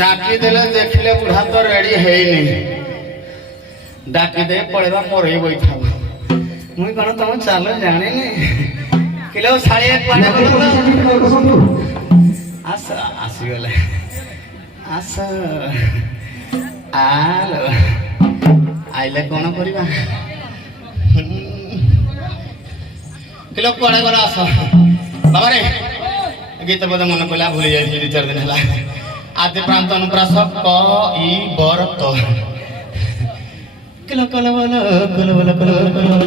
डाकी देले देखले बुढ़ा तो रेडी है ही नहीं डाकी दे पड़ेगा मोर ही बैठा मुई कौन तुम चलो जाने नहीं किलो 1:30 पाने आस आसी गले आस आलो आइले कौन करिबा किलो पड़े गला आस बाबा रे गीत बोध मन पड़ा भूली जाए 2-4 दिन है आदि प्रांत अनुप्रास क ई बर त किलो कल बोलो कल बोलो कल बोलो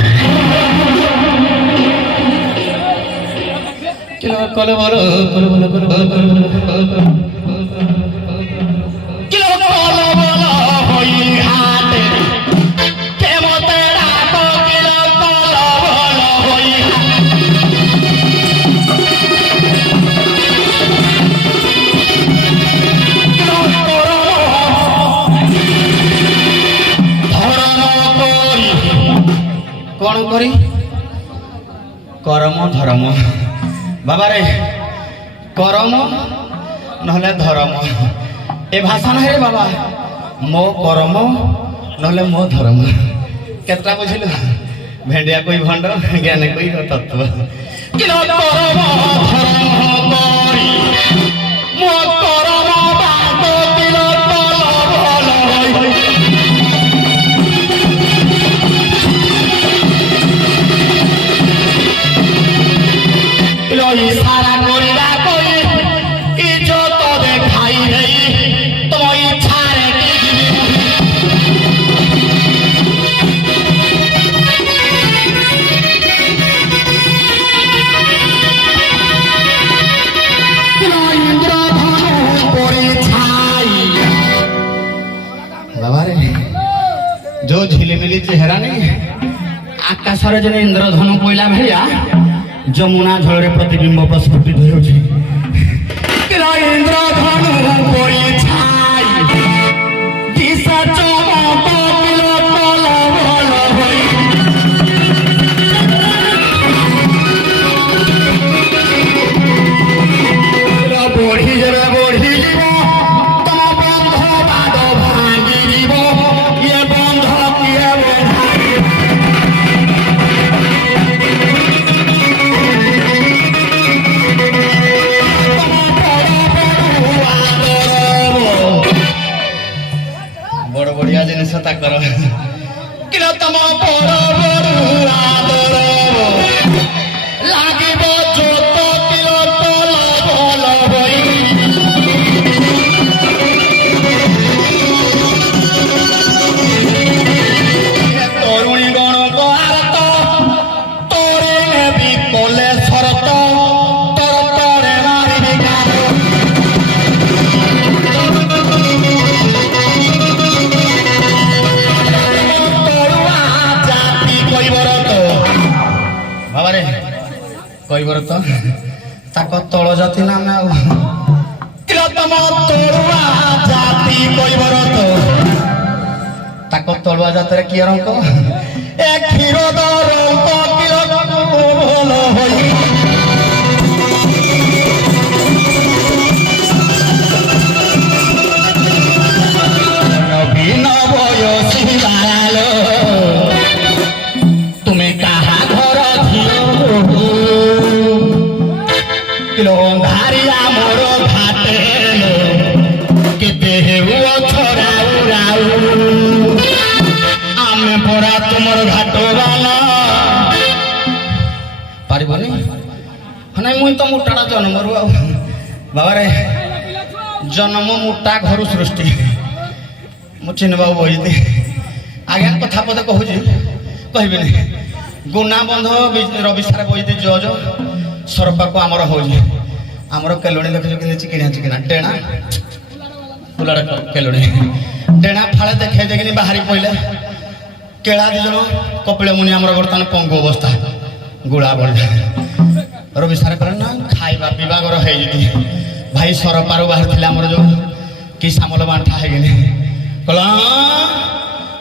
किलो कल बोलो कल बोलो कल बोलो किलो कल बोलो होई हाथ के मोतेरा को किलो कल बोलो होई कौन करी करम धर्म बाबा रे करम नहले धर्म ए भाषा नहीं रे बाबा मो करम नहले मो धर्म केतटा बुझिलु भेंडिया कोई भंड ज्ञान कोई तत्व किलो करम धर्म करी मो करम बात किलो कल भल होई इशारा करिला कोई इज्जत देखाई नहीं तुम इच्छा रे बाबा रे जो झिलिमिली चेहरा नहीं आकाश रे जने इंद्रधनु कोइला भैया जमुना जल प्रतिबिंब प्रस्फुटित होउछि किला इंद्रधनु कोई छाई दिशा चमक किलो कल भल होई बढ़ी जरा बढ़ी जीव तुम बंध बाद भांगी जीव ये बंध किए बड़ बढ़िया जिनिस कर किलो तुम बड़ बड़ आदर लागिब जोत किलो कल भल होई तरुणी गण भारत तोरे नेबी कोले शरत तोर तोरे मारिबी गार बाबा रे कईबर तो ताक तल जाति ना किलो तुम तलुआ जाति कईबर तो ताक तलुआ जाति रे किए रंग ए क्षीर रंग किलो भल होई नवीन बयसी बालो तुम्हें कहा घर किलो धारिया मोर घाटे केते हेउ छराउ राउ आमे परा तुमर घाट वाला पारिबनी हनै मुई तो मुटाडा जन्म रु बाबा रे जन्म मुटा घर सृष्टि मु चिन्हबा बहिदे आज्ञा कथा पद कहूँ कहबे गुना बंध रविशार बहिदे जज सरपा को आमर हो ଆମର କେଲୁଣି ଦେଖିଛୁ କେମିତି ଚିକିଣା ଚିକିଣା ଡେଣା କୁଲାଡା କେଲୁଣି ଡେଣା ଫାଳେ ଦେଖେଇ ଦେଖିନି ବାହାରି ପଇଲେ କେଳା ଦି ଜଣ କପିଳ ମୁନି ଆମର ବର୍ତ୍ତମାନ ପଙ୍ଗୁ ଅବସ୍ଥା ଗୁଳା ବଳିଲା ରବି ସାର୍ କହିଲେ ନା ଖାଇବା ବିଭାଗର ହେଇଯିବି ଭାଇ ସରପାରୁ ବାହାରିଥିଲେ ଆମର ଯୋଉ କି ସାମଲ ବାଣ୍ଟା ହେଇଗନି କହିଲା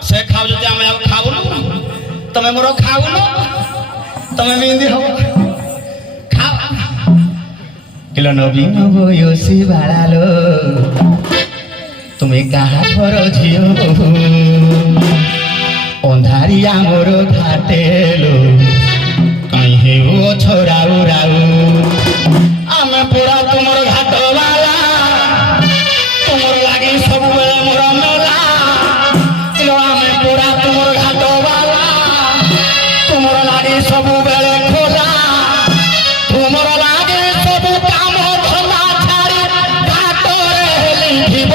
ସେ ଖାଉଛନ୍ତି ଆମେ ଆଉ ଖାଉନୁ ତମେ ମୋର ଖାଉନ ତମେ ବି ଏମିତି ହବ ଖାଅ କିଲ ନବୀନ ବୟସୀ ବାଳାଲୋ তুমি কাহার ঝিও অন্ধারিয়া মোর ঘাটেলো কাই হেউ ছড়াউ রাউ আমি পুরা তোমার ঘাটবালা তোমার লাগি সবুবেলে মোর মেলা আমি পুরা তোমার ঘাটবালা তোমার লাগি সবুবেলে খোলা তোমার লাগি সবু কাম ধন্দা ছাড়ি ঘাটরে লিখিব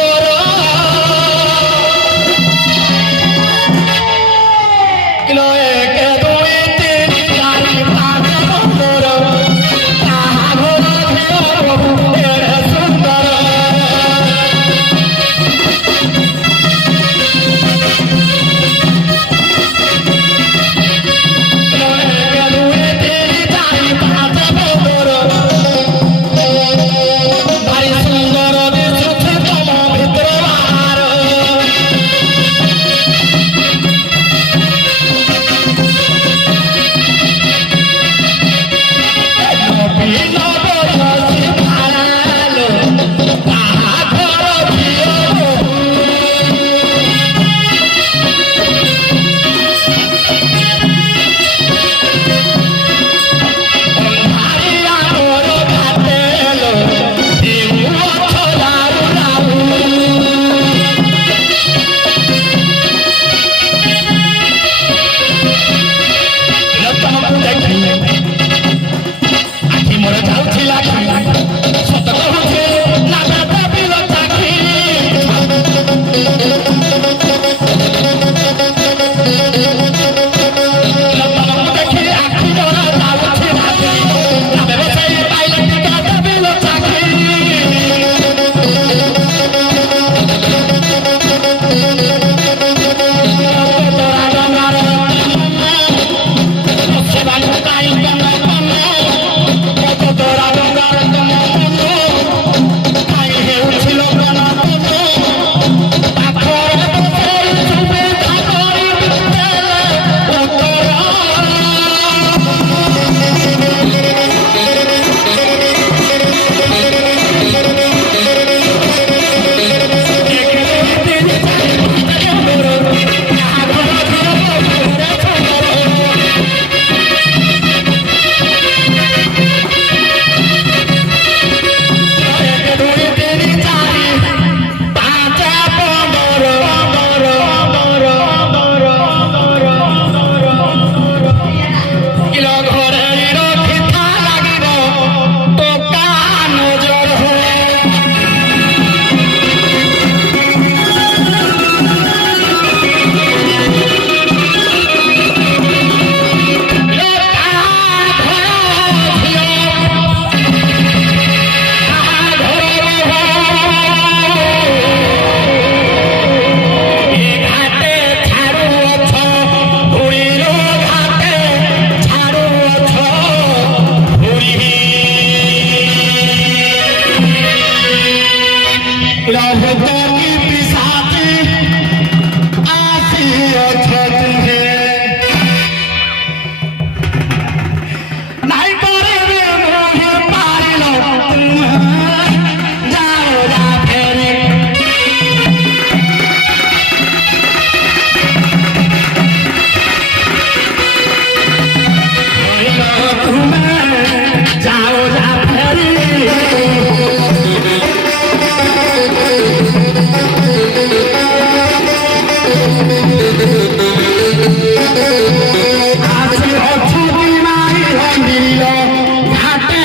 ঘাটে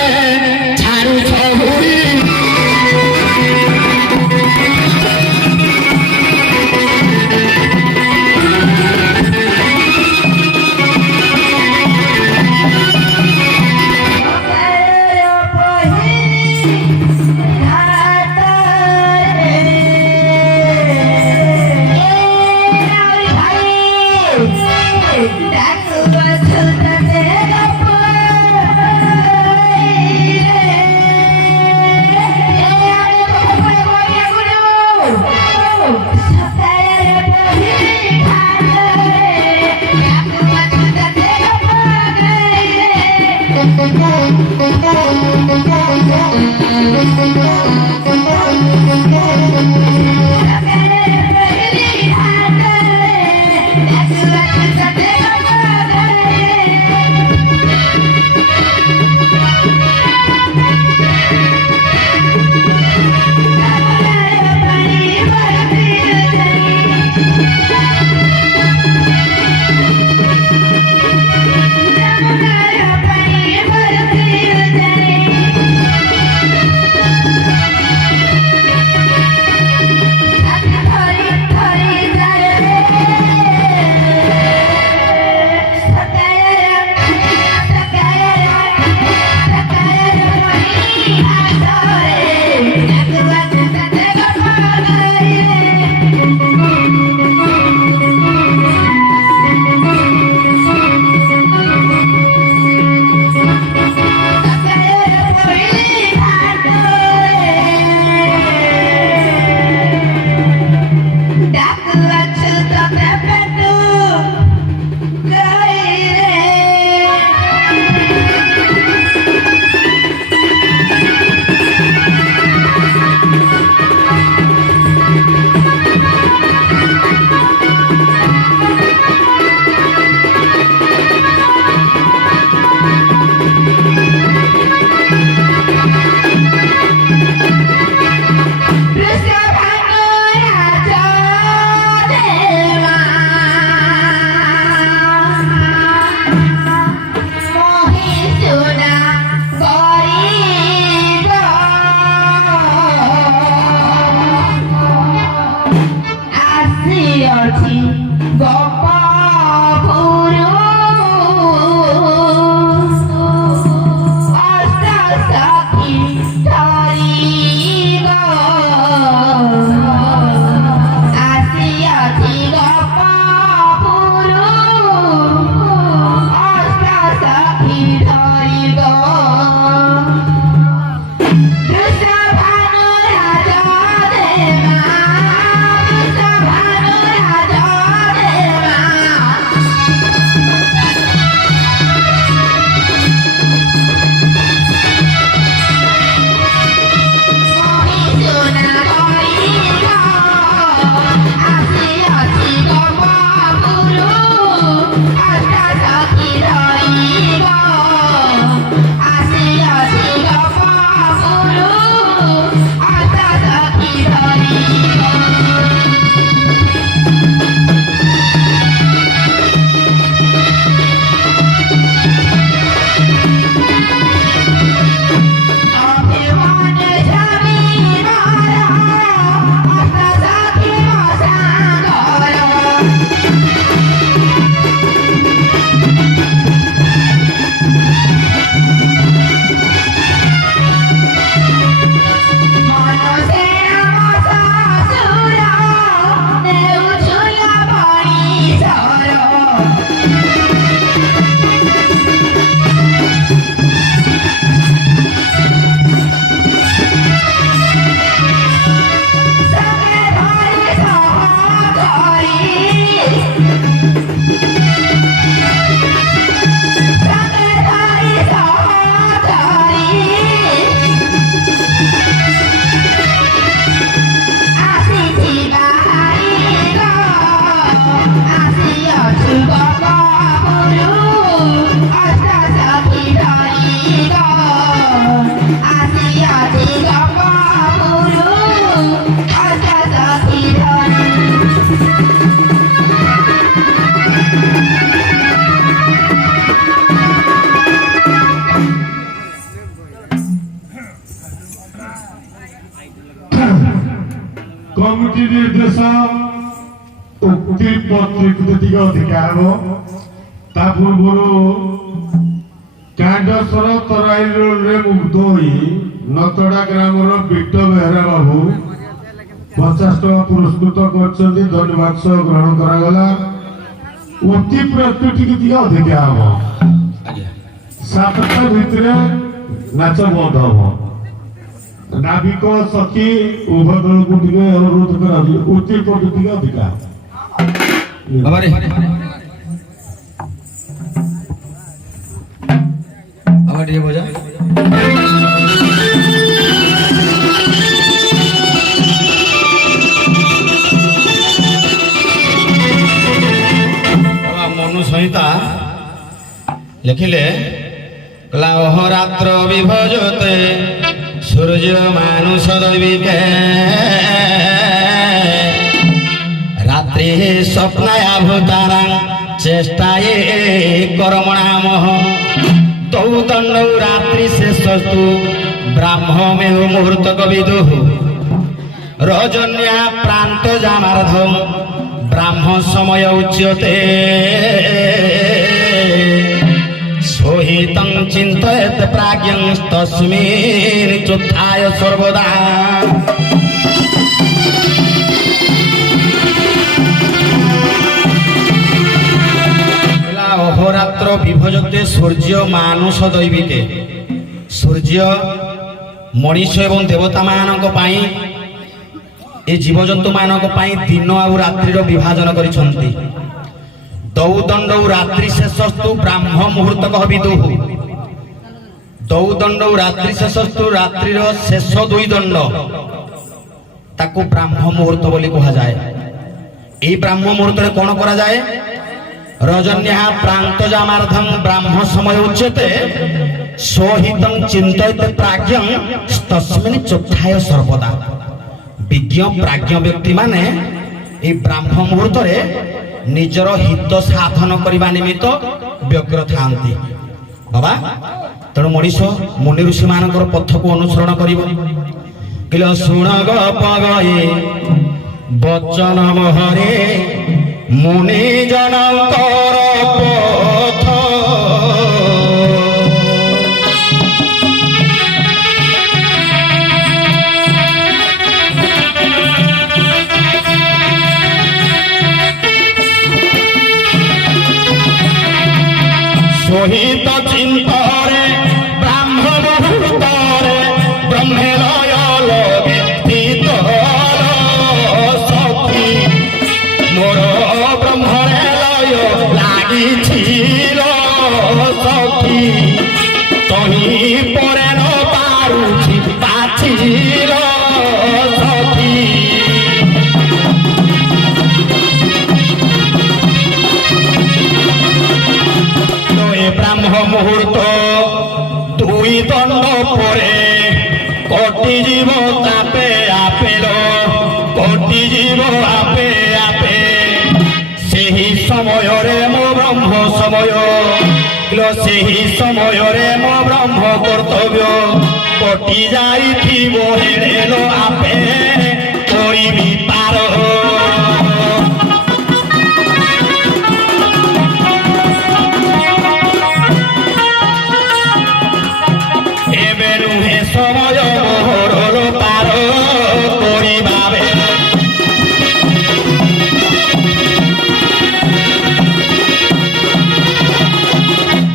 ছাড়ু ছবুরি আসিয়াছি গঙ্গাগুরু আশা সখী ধন କମିଟି ନିର୍ଦ୍ଦେଶ ଉକ୍ତି ପତ୍ରିକା ଅଧିକାର ତା ପୂର୍ବରୁ କାଣ୍ଡେଶ୍ୱର ତରାଇରେ ମୁଗ୍ଧ ହୋଇ ନତଡ଼ା ଗ୍ରାମର ବିଟ ବେହେରା ବାବୁ 50 ଟଙ୍କା ପୁରସ୍କୃତ କରିଛନ୍ତି। ଧନ୍ୟବାଦ ସହ ଗ୍ରହଣ କରାଗଲା। ଉକ୍ତି ପ୍ରତିଯୋଗିତା ଅଧିକା ହବ। 7ଟା ଭିତରେ ନାଚ ବନ୍ଦ ହବ। ନାବିକ ସଖୀ ଉଭୟ ଦଳକୁ ଟିକେ ଅନୁରୋଧ କରାଯାଉଛି ଉକ୍ତି ପ୍ରତିଯୋଗିତା ଅଧିକା ବାବାରେ ବାବା ଟିକେ ବଜା ବାବା ମନୁ ସଂହିତା ଲେଖିଲେ କହିଲା ଅହରାତ୍ର ବିଭଜତେ সূর্য মানুষ দৈবিকে রাত্রি স্বপ্নায়া ভূতারাং চেষ্টায়ে কর্মণামহ তৌদণ্ড রাত্রি শেষস্তু ব্রাহ্মমেহ মুহূর্ত কবিদুঃ রজন্যা প্রান্ত জামার্ধম ব্রাহ্ম সময় উচ্যতে সোহিতং চিন্তয়েত প্রাজ্ঞং তস্মিন চুত্থায় সর্বদা অহরাত্র বিভজতে সূর্য মানুষ দৈবিকে সূর্য মଣିଷ ଏବଂ ଦେବତାମାନଙ୍କ ପାଇଁ ଏ ଜୀବଜନ୍ତୁମାନଙ୍କ ପାଇଁ ଦିନ ଆଉ ରାତ୍ରିର ବିଭାଜନ କରିଛନ୍ତି। ଦୌଦଣ୍ଡ ରାତ୍ରି ଶେଷସ୍ତୁ ବ୍ରାହ୍ମ ମୁହୂର୍ତ୍ତ ବିଦୁଃ ଦୌଦଣ୍ଡ ରାତ୍ରି ଶେଷସ୍ତୁ ରାତ୍ରିର ଶେଷ 2 ଦଣ୍ଡ ତାକୁ ବ୍ରାହ୍ମ ମୁହୂର୍ତ୍ତ ବୋଲି କୁହାଯାଏ। এই ବ୍ରାହ୍ମ ମୁହୂର୍ତ୍ତରେ କ'ଣ କରାଯାଏ? ରଜନ୍ୟା ପ୍ରାନ୍ତ ଜାମାର୍ଦ୍ଧଂ ବ୍ରାହ୍ମ ସମୟ ଉଚ୍ୟତେ ସୋହିତଂ ଚିନ୍ତୟତେ ପ୍ରାଜ୍ଞଂ ତସ୍ମିନ୍ ଚୋତ୍ଥାୟ ସର୍ବଦା। ବିଜ୍ଞ ପ୍ରାଜ୍ଞ ବ୍ୟକ୍ତିମାନେ এই ବ୍ରାହ୍ମ ମୁହୂର୍ତ୍ତରେ ନିଜର ହିତ ସାଧନ କରିବା ନିମିତ୍ତ ବ୍ୟଗ୍ର ଥାନ୍ତି। ବାବା ତେଣୁ ମଣିଷ ମୁନି ଋଷି ମାନଙ୍କର ପଥକୁ ଅନୁସରଣ କରିବ। କିଲ ଶୁଣ ଗପଗଏ ବଚନ ମହରେ ମୁନି ଜଣଙ୍କର ପଥ সোহিত চিন্তরে ব্রাহ্ম মুহূর্তরে ব্রহ্মে লয়ল ব্যক্তিত সখী মোর ব্রহ্মরে লয় লাগিছিল সখী তহি পরে ন পারুছি পাছিল সখী ব্রাহ্ম মুহূর্ত 2 দণ্ড পরে কোটি জীব তাপে আপেল কোটি জীব আপে আপে সেই সময়রে মো ব্রহ্ম সময় সেই সময়রে মো ব্রহ্ম কর্তব্য কোটি যাইথিব হেরেল আপে করিবি পার সময় মোহর পার করিবাবে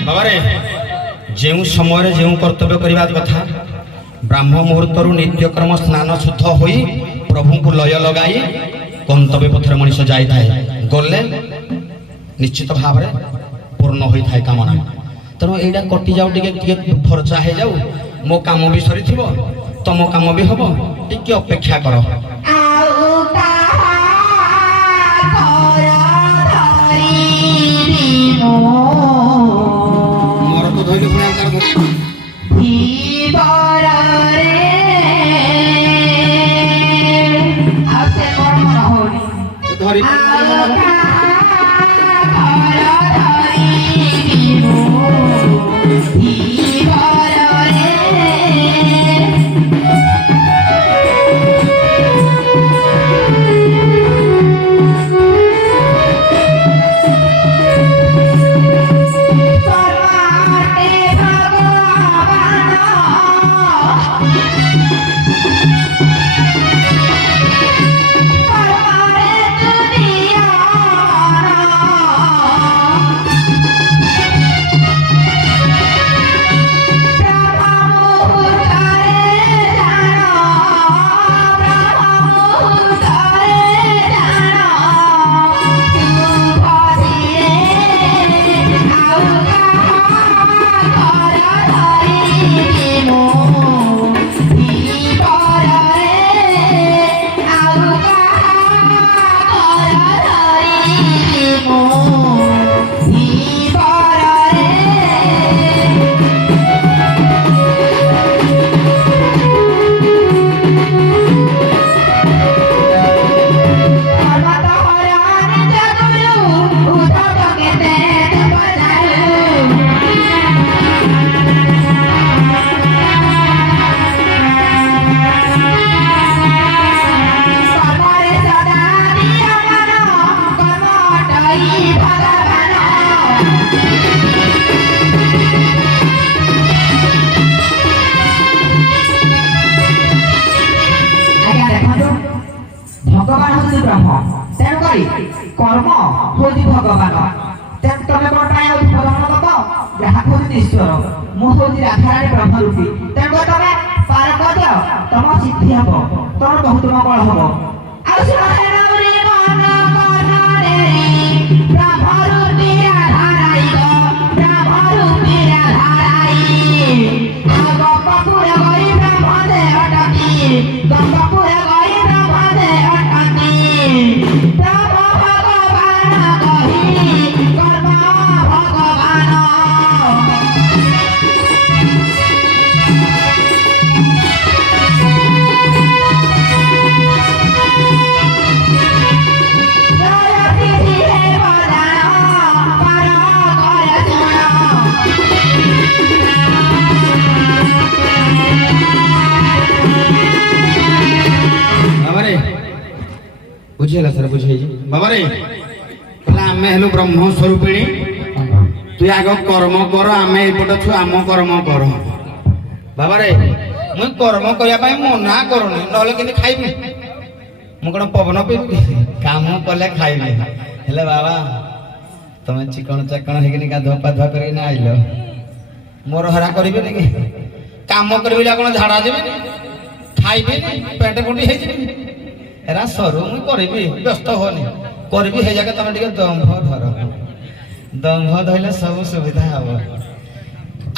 বাবারে যে সময় যে কর্তব্য করা কথা ব্রাহ্ম মুহূর্তর নিত্যকর্ম স্নান শুদ্ধ হয়ে প্রভুଙ୍କୁ লয় লগাই গন্তব্য পথরে মଣିষ যাই গলে নিশ্চিত ভাবে পূর্ণ হয়ে থাকে কামনা। তেমন এইটা কটি যাও টিকে ফর্চা হয়ে যাও মো কাম বি সরিথিব তম কাম বি হব টিকে অপেক্ষা কর। জীব ଧରି भगवान हूँ ब्रह्म तेणुकरी कर्म हूँ भगवान तेणु तुम कौन पाए भगवान दब जहाँ हूँ ईश्वर मु हूँ राधाराणी ब्रह्म रूपी तेणुक तुम पार कर तुम सिद्धि हम तुम बहुत मंगल हम बुझेला सर बुझे बाबा रे कहला आमे हेलु ब्रह्म स्वरूपिणी तू आग कर्म कर आमे एपट छु आम कर्म कर बाबा रे मु कर्म करिया पाई मना करनी नले किनि खाइबी मु कोन पवन पीबी काम कले खाइबी हेले बाबा तमे चिकन चकन हेकिनि का धोपा धोपा करि ना आइलो मोर हरा करिबे नि काम करबिला कोन झाड़ा जेबे खाइबे पेट पुंडी हे जेबे एरा सरू मुई करबी व्यस्त होनी करबी हे जाके तमे टिके दंभ धर दंभ धइले सब सुविधा हबो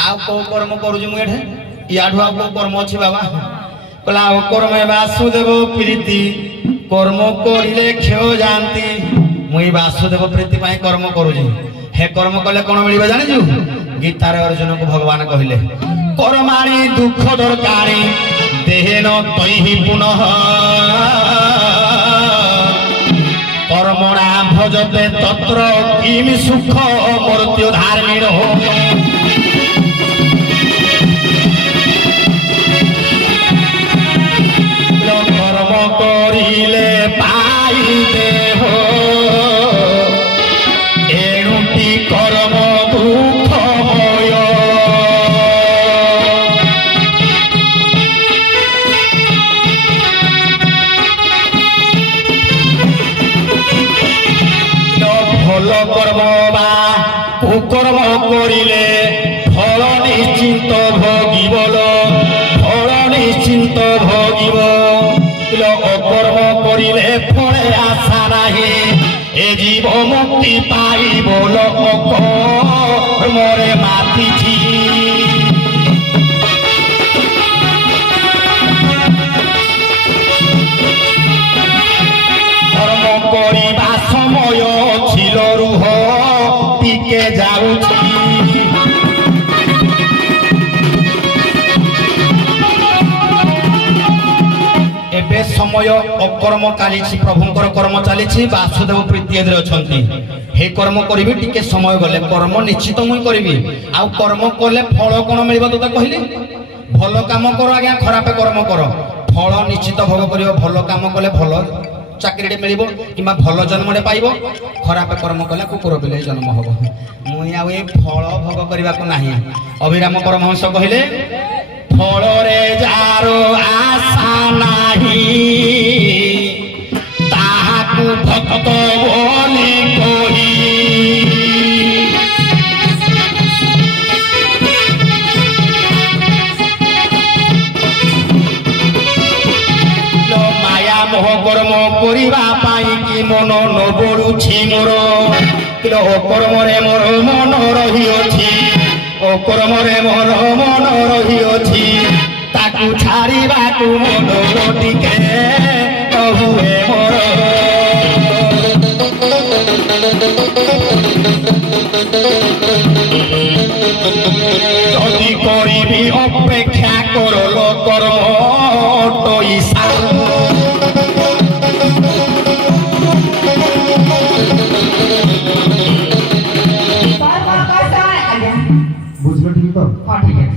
आ को कर्म करूजी मु एठे याठु आ को कर्म अछि बाबा कहला कर्म वासुदेव प्रीति कर्म करिले क्षय जानती मुई वासुदेव प्रीति पाई कर्म करूजी हे कर्म कले कोन मिलिबे जानि छु गीता रे अर्जुन को भगवान कहिले कर्माणि दुख दरकारी देहेन तैहि पुनः कर्मणा भजते तत्र किमि सुख मृत्यु धारणीर हो कर्म करिले पाइते हो एणुटी कर्म दुःखमय भल कर्म बा कुकर्म करिले फल निश्चित भोगिबल फल निश्चित भोगिब अकर्म करिले फले आशा नाही ए जीव मुक्ति पाइबल अकर्मरे मातिछि कर्म करिबा समय ছিল রুহ টিকে যাউছি एबे समय अकर्म चली प्रभुंकर कर्म चली वासुदेव प्रीति अच्छा हे कर्म करी टिके समय गले कर्म निश्चित मुई करी आउ कर्म कले फल कौन मिल तो कहली भल काम कर आज्ञा खराब कर्म कर फल निश्चित भोग कर भल काम कले भल चाकरी मिल कि भल जन्म पाइब खराब कर्म कले कुकुर बिले जन्म हम मुई आ फल भोग करने को ना अभिराम परमहंस कहले फल रे जारो आशा नाही ताहाकु भक्त बोली कही मोह कर्म करिबा पाई कि मन न बढुछि मोर किलो कर्म रे मोर मन रहिअछि ओ कर्म रे मोर मन रहिअछि ताकु छाड़िबा तू मन टिके कहुए मोर जदि करिबी अपेक्षा करलो कर्म टइसा बुझल ठीक तो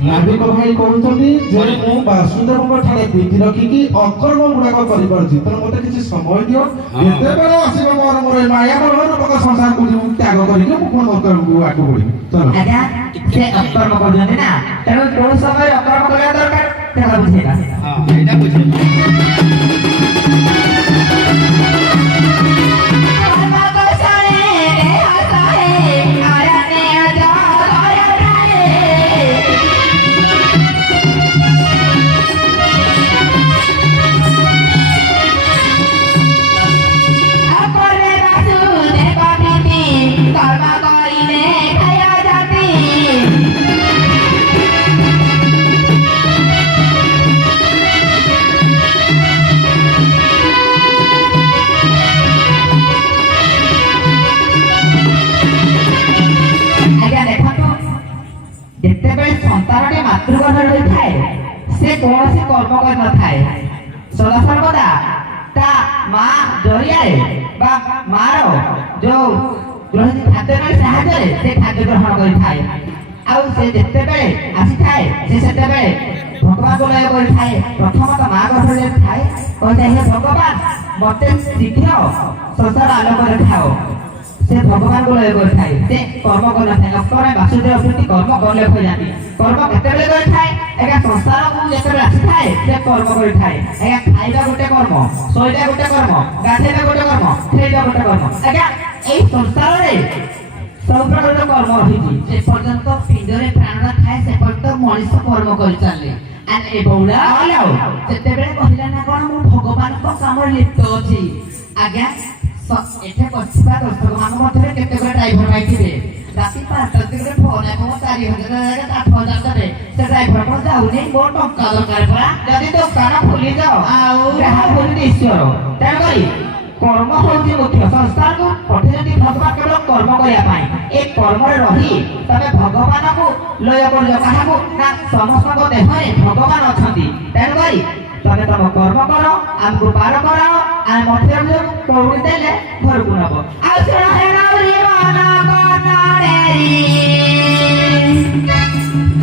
नाविक भाई कहउछथि जे मु वासुदेव ठारे प्रीति रखिकी अकर्म गुणाक करि परछि त मते किछि समय दियो एते बेला आसीब मोर मोर माया मोर पक संसार को त्याग करिके मु कोन अकर्म आको बोली चलो आज्ञा से अकर्म करजने ना तेणु कोन समय अकर्म କରିବା दरकार तेला बुझेला हां एटा बुझे मातृगर्भ रही थाए से कौन से कर्म कर न थाए सदा सर्वदा ता मां जरिया बा मारो जो ग्रहित खाद्य रे साहाय्य से खाद्य ग्रहण करि थाए आउ से जेते बेले आसी थाए से सेते बेले भगवान को लय करि थाए प्रथम त मां गर्भ रे थाए कहते हे भगवान मते शीघ्र संसार आलोक रे खाओ से भगवान को लय करि थाए से कर्म कर न थाए लक्ष्मण वासुदेव प्रति कर्म करले हो जाती कर्म केतेबेले करि थाए एका संसार को जेतेबेले आसी थाए से कर्म करि थाए एका खाइबा गोटे कर्म सोइबा गोटे कर्म गाधेबा गोटे कर्म खेइबा गोटे कर्म एका एई संसार रे सब प्रकार कर्म रही जे पर्यंत पिंडरे प्राण थाए से पर्यंत मनुष्य कर्म करि चाले आन ए बौला आलो जेतेबेले कहिला ना कोन मु भगवान को काम लिप्त अछि आज्ञा एठे पछिबा दर्शक मान मथरे केते गुडा ड्राइवर बाइकिरे राति 5 रे फोन आको 4000 8000 करे से ड्राइवर को जाउनी मो टंका दरकार परा जदी दुकान खुली जाओ आउ रहा बोली ईश्वर तेन करी कर्म होची मुख्य संस्कार को पठे जदी भगवान केवल कर्म करिया पाई ए कर्म रे रही तबे भगवान को लय कर जो काहा को ना समस्त को देह रे भगवान अछंती तेन करी तबे तब कर्म करो हमको पार करो आ मथे जो कोउडी देले घर को नबो आ सुना हे रावरी माना कनारेरी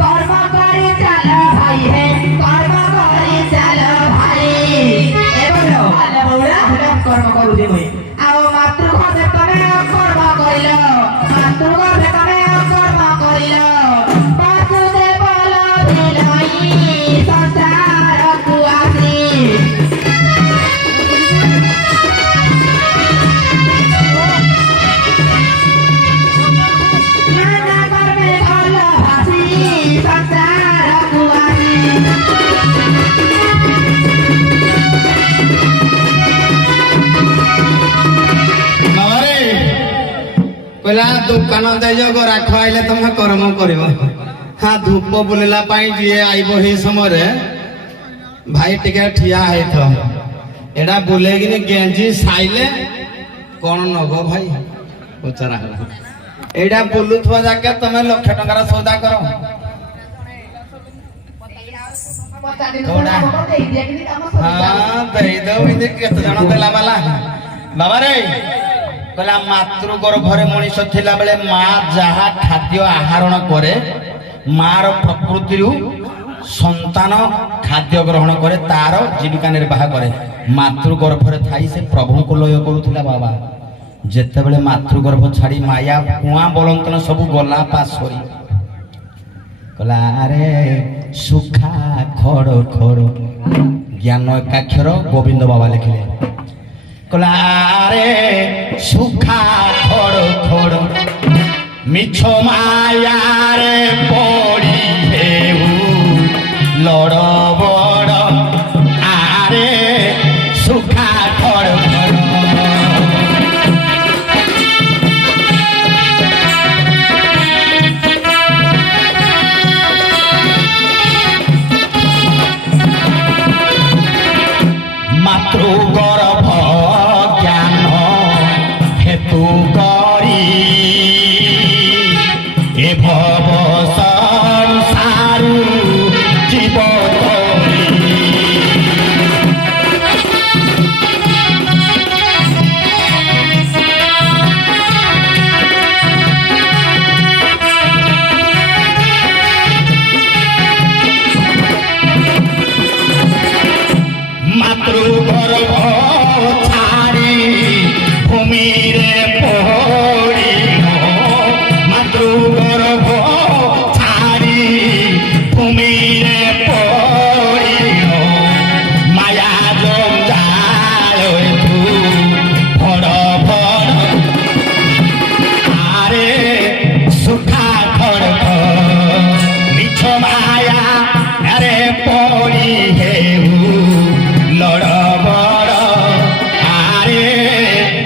कर्म करी चल भाई है कर्म करी चल भाई ए बोलो अले बोला कर्म करू दे भाई आओ मातृ घरे तमे कर्म करिलो मातृ घरे तमे कर्म करिलो वासुदेव लभिलाई संसार को आसी कहला दुकान दे जो राख आइले तुम कर्म करिवो हाँ धूप बुलेला पाई जे आइबो हे समय भाई टिके ठिया है तो एडा बुलेगिनी गेंजी साइले कौन नगो भाई पचरा एडा बुलुथवा जाके तमे 1,00,000 टंकार सौदा करो କୋଉଟା? ହଁ ଦେଇଦଉ ଏମିତି କେତେ ଜଣ ଦେଲା ବାଲା ବାବା ରେ କହିଲା ମାତୃ ଗର୍ଭରେ ମଣିଷ ଥିଲା ବେଳେ ମା ଯାହା ଖାଦ୍ୟ ଆହରଣ କରେ ମାର ପ୍ରକୃତିରୁ ସନ୍ତାନ ଖାଦ୍ୟ ଗ୍ରହଣ କରେ ତାର ଜୀବିକା ନିର୍ବାହ କରେ ମାତୃ ଗର୍ଭରେ ଥାଇ ସେ ପ୍ରଭୁଙ୍କୁ ଲୟ କରୁଥିଲା ବାବା ଯେତେବେଳେ ମାତୃ ଗର୍ଭ ଛାଡି ମାୟା କୁଆଁ ବଲନ୍ତନ ସବୁ ଗଲା ପାଶୋରି କହିଲା ଆରେ ସୁଖା ଖଡ ଖଡ ଜ୍ଞାନ ଏକାକ୍ଷର ଗୋବିନ୍ଦ ବାବା ଲେଖିଲେ କହିଲା ଆରେ ସୁଖା ଖଡ ଖଡ ମିଛ ମାୟାରେ ପଡ଼ି ହେଉ ଲଡ଼ ବଡ଼ ଆରେ ସୁଖା ଖଡ ଖଡ মাতৃ গর্ভ জ্ঞান হেতু করি এ ভব সংসারু জীব তরি মাতৃ গর্ভ ছাড়ি ভূমিরে পড়িল মাতৃ গর্ভ ছাড়ি ভূমিরে পড়িল মায়া জঞ্জাল ভড় ভড় আরে সুখা খড় মিছ মায়া আরে পড়ি হেউ লড় বড় আরে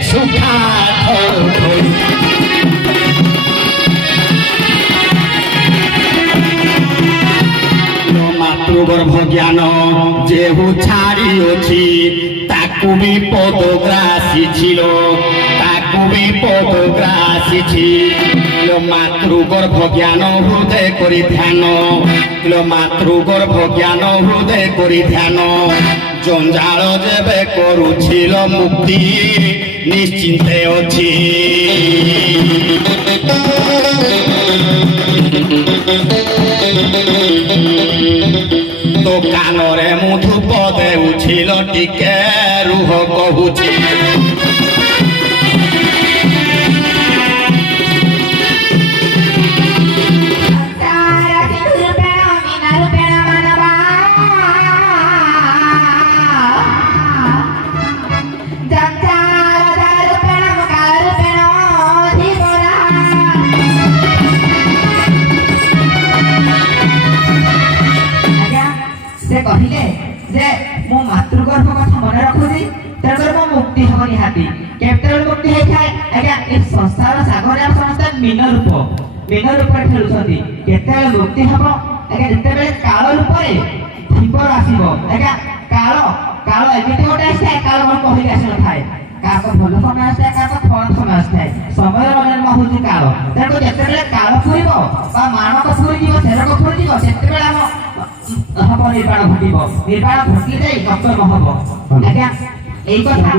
সুখা মাতৃগর্ভ জ্ঞান যেহু ছাড়িଅଛି ତାକୁ ବି ପଦଗ୍ରାସୀ ছিল ତାକୁ ବି ପଦଗ୍ରାସୀଛି ମାତୃଗର୍ଭ জ্ঞান হৃদয় କରି ଧ୍ୟାନ ମାତୃଗର୍ଭ জ্ঞাନ হৃদয় କରି ଧ୍ୟାନ জঞ্জাল যেবে করুছিল মুক্তি নিশ্চিন্তে অছি তো কানরে মধু পদে উছিল টিকে রুহ কহুছি କହିଲେ ଯେ ମୋ ମାତୃଗର୍ଭ କଥା ମନେ ରଖୁଛି ତେଣୁକରି ମୋ ମୁକ୍ତି ହବ ନିହାତି କେତେବେଳେ ମୁକ୍ତି ହେଇଥାଏ ଆଜ୍ଞା ଏ ସଂସାର ସାଗରରେ ଆମେ ସମସ୍ତେ ମୀନ ରୂପରେ ଖେଳୁଛନ୍ତି କେତେବେଳେ ମୁକ୍ତି ହବ ଆଜ୍ଞା ଯେତେବେଳେ କାଳ ରୂପରେ ଧୀବର ଆସିବ ଆଜ୍ଞା କାଳ ଏମିତି ଗୋଟେ ଆସିଥାଏ କାଳ କଣ କହିଲେ ଆସିନଥାଏ କାହାକୁ ଭଲ ସମୟ ଆସିଥାଏ କାହାକୁ ଖରାପ ସମୟ ଆସିଥାଏ ସମୟର ଜନ୍ମ ହଉଛି କାଳ ତେଣୁ ଯେତେବେଳେ କାଳ ଫୁରିବ ବା ମାନକ ଫୁରିଯିବ ସେରକ ଫୁରିଯିବ ସେତେବେଳେ ଆମ ହବ ନିର୍ବାଣ ଘଟିବ ନିର୍ବାଣ ଘଟିଲେ ଯାଇ ସପ୍ତମ ହବ ଆଜ୍ଞା এই কথা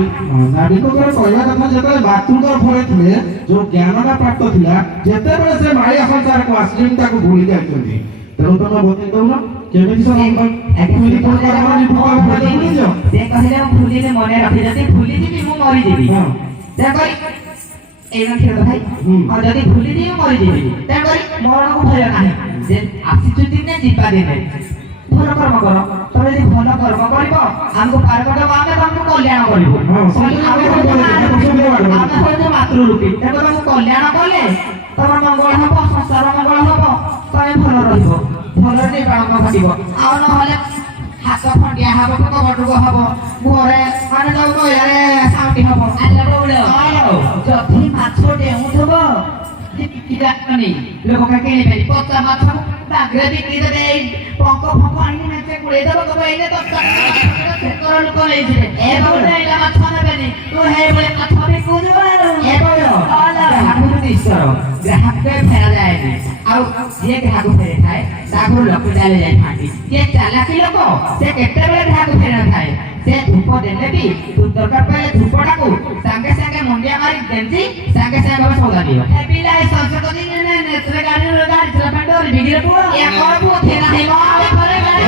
ନାବିକଙ୍କର କହିବା କଥା ଯେତେବେଳେ ମାତୃଗର୍ଭରେ ଥିଲେ ଯୋଉ ଜ୍ଞାନଟା ପ୍ରାପ୍ତ ଥିଲା ଯେତେବେଳେ ସେ ମାୟା ସଂସାରକୁ ଆସିଛନ୍ତି ତାକୁ ଭୁଲି ଯାଇଛନ୍ତି ତେଣୁ ତମେ ବତେଇ ଦଉନ କେମିତି ସେ କହିଲେ ମୁଁ ଭୁଲିଲେ ମନେ ରଖି ଯଦି ଭୁଲିଯିବି ମୁଁ ମରିଯିବି ତେଣୁକରି ଏଇନା କ୍ଷୀର ଭାଇ ଆଉ ଯଦି ଭୁଲିଯିବି ମୁଁ ମରିଯିବି ତେଣୁକରି ମରଣକୁ ଭୟ ନାହିଁ ଯେ ଆସିଛୁ ଦିନେ ଯିବା ଦିନେ ଭଲ କର୍ମ କର ତମେ ଯଦି ଭଲ କର୍ମ କରିବ ଆମକୁ ପାର କରିବ ଆମେ ତମକୁ କଲ୍ୟାଣ କରିବୁ ଆମେ ମାତୃ ରୂପୀ ତେଣୁ ତମକୁ କଲ୍ୟାଣ କଲେ ତମର ମଙ୍ଗଳ ହବ ସଂସାର ମଙ୍ଗଳ ହବ ତମେ ଭଲ ରହିବ ଭଲରେ ନିର୍ବାଣ ଘଟିବ ଆଉ ନହେଲେ ହାତ ଖଣ୍ଡିଆ ହବ କବଟୁକ ହବ ଘରେ ମାନେ ଯୋଉ ମହିଳାରେ ସାଉଣ୍ଡି ହବ ଯଦି ମାଛ ଡେଉଁଥିବ ଲୋକ କିଣିବେ ପଚା ମାଛ ବାଘରେ ବିକ୍ରି ଦେବେ ପଙ୍କ ଫଙ୍କ ଆଣିକି ମେଞ୍ଚେ କୁড়େଇ ଦେବ କହିବ ଏଇନେ ଦରକାର ଲୋକ ନେଇଯିବେ ଏଇଟା ମାଛ ନେବେନି ତୁ ହେଇଭଳି ମାଛ ବିକୁଛୁ ଗ୍ରାହକ ଈଶ୍ୱର ଗ୍ରାହକ ଫେରା ଯାଏନି ଆଉ ଯିଏ କାହାକୁ ଫେରିଥାଏ ତାକୁ ଲୋକ ଚାଲି ଯାଇଥାନ୍ତି। ଯିଏ ଚାଲାକି ଲୋକ ସେ କେତେବେଳେ କାହାକୁ ଫେରିନଥାଏ। ସେ ଧୂପ ଦେଲେ ବି ଦରକାର ପଡ଼ିଲେ ଧୂପଟାକୁ ସାଙ୍ଗେ ସାଙ୍ଗେ ମୁଣ୍ଡିଆ ମାରି ଦେନ୍ତି ସାଙ୍ଗେ ସାଙ୍ଗେ ସଉଦା ଦିଅ। ପିଲା ସଂସ୍କୃତି ନେତ୍ରେ ଗାଡ଼ି ଚଲା ପାଣ୍ଡୋରି ବିଗିରେ ପୁଅ ଏହା କରବୁ ଥେରା ହେମ ଆଉ ପରେ ଗାଡ଼ି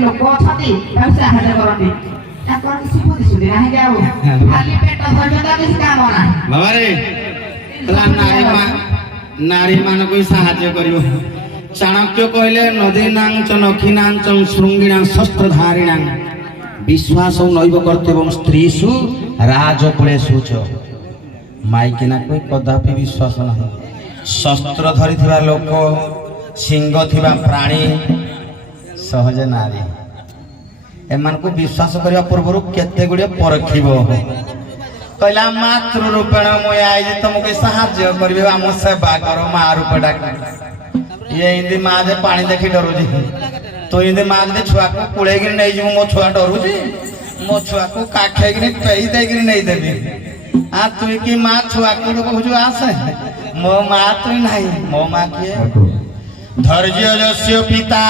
लोक अछंती साहाଯ୍ୟ କରନ୍ତି ତାଙ୍କର କିଛି ବୁଦ୍ଧି ସୁଦ୍ଧି ନାହିଁ ଆଉ ଖାଲି ପେଟ ଧରିବା କିଛି କାମ ନାହିଁ। ବାବା ରେ ନାରୀ ମାନଙ୍କୁ ସାହାଯ୍ୟ କରିବ। ଚାଣକ୍ୟ କହିଲେ ନଦୀନାଂ च नखीनां च ଶୃଙ୍ଗିଣାଂ ଶସ୍ତ୍ରଧାରିଣାଂ ବିଶ୍ୱାସଂ ନୈବ କର୍ତ୍ତବ୍ୟଂ ସ୍ତ୍ରୀଷୁ ରାଜକୁଳେଷୁ च। ମାଇକିନା କହି କଦାପି ବିଶ୍ୱାସ ନାହିଁ। ଶସ୍ତ୍ର ଧରିଥିବା ଲୋକ ସିଂହ ଥିବା ପ୍ରାଣୀ ସହଜେ ନାରୀ ଏମାନଙ୍କୁ ବିଶ୍ୱାସ କରିବା ପୂର୍ବରୁ କେତେ ଗୁଡ଼ିଏ ପରଖିବ। କହିଲା ମାତୃ ରୂପେଣ ମୁଁ ଆଇଛି ତମକୁ ସାହାଯ୍ୟ କରିବି ଆମ ସେବା କର ମା ରୂପ ଡାକ। ଇଏ ଏମିତି ମା ଯେ ପାଣି ଦେଖି ଡରୁଛି ତୁ ଏମିତି ମା ଯଦି ଛୁଆକୁ କୁଳେଇକିରି ନେଇଯିବୁ ମୋ ଛୁଆ ଡରୁଛି ମୋ ଛୁଆକୁ କାଖେଇକିରି ପେଇ ଦେଇକିରି ନେଇଦେବି। ଆ ତୁଇ କି ମା ଛୁଆକୁ କହୁଛୁ ଆସେ ମୋ ମା ତୁଇ ନାହିଁ ମୋ ମା କିଏ? ଧୈର୍ଯ୍ୟ ଯସ୍ୟ ପିତା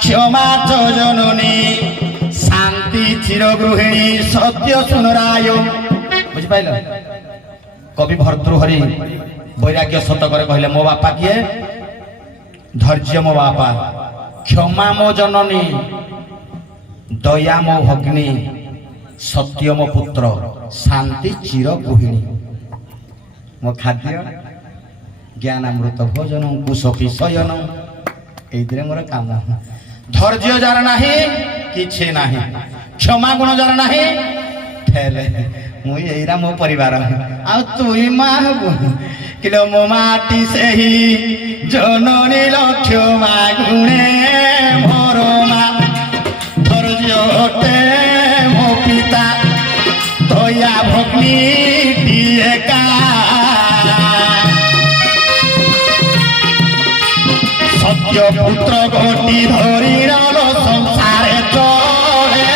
क्षमा च जननी शांति चिर गृहिणी सत्य सुनराय। बुझिपाइल कवि भर्तृहरि वैराग्य शतकर कहले मो बापा किए? धैर्य मो बापा, क्षमा मो जननी, दया मो भगिनी, सत्य मो पुत्र, शांति चिर गृहिणी। मो खाद्य ज्ञानामृत भोजन कुशपी शयन एइदिरे मोर काम। धैर्य जार नाही किछि नाही, क्षमा गुण जार नाही ठेले मु एइरा मो परिवार आ तुई मा हबु किलो मो माटी सेही जननी लक्ष्य मा गुणे मोर मा। धैर्य होते मो पिता दया भग्नी दिए का सत्य पुत्र घटी धरी संसारे चले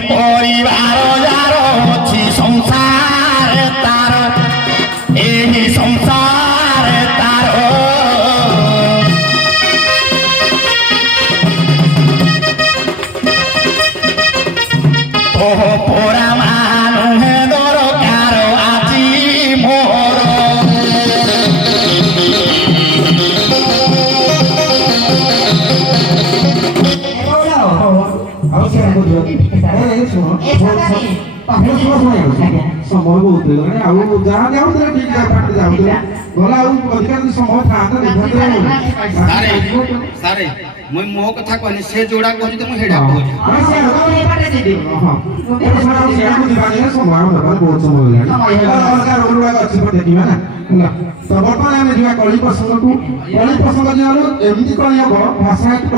परिवार जार अच्छी संसार तार यही संसार तार तो पोरा समय बहुत ठीक सारे मुई मो कथा कहनी से जोड़ा कहनी तो मु हेडा कहनी तो बर्तमान आम जा कली प्रसंग को कली प्रसंग जी एमती कह भाषा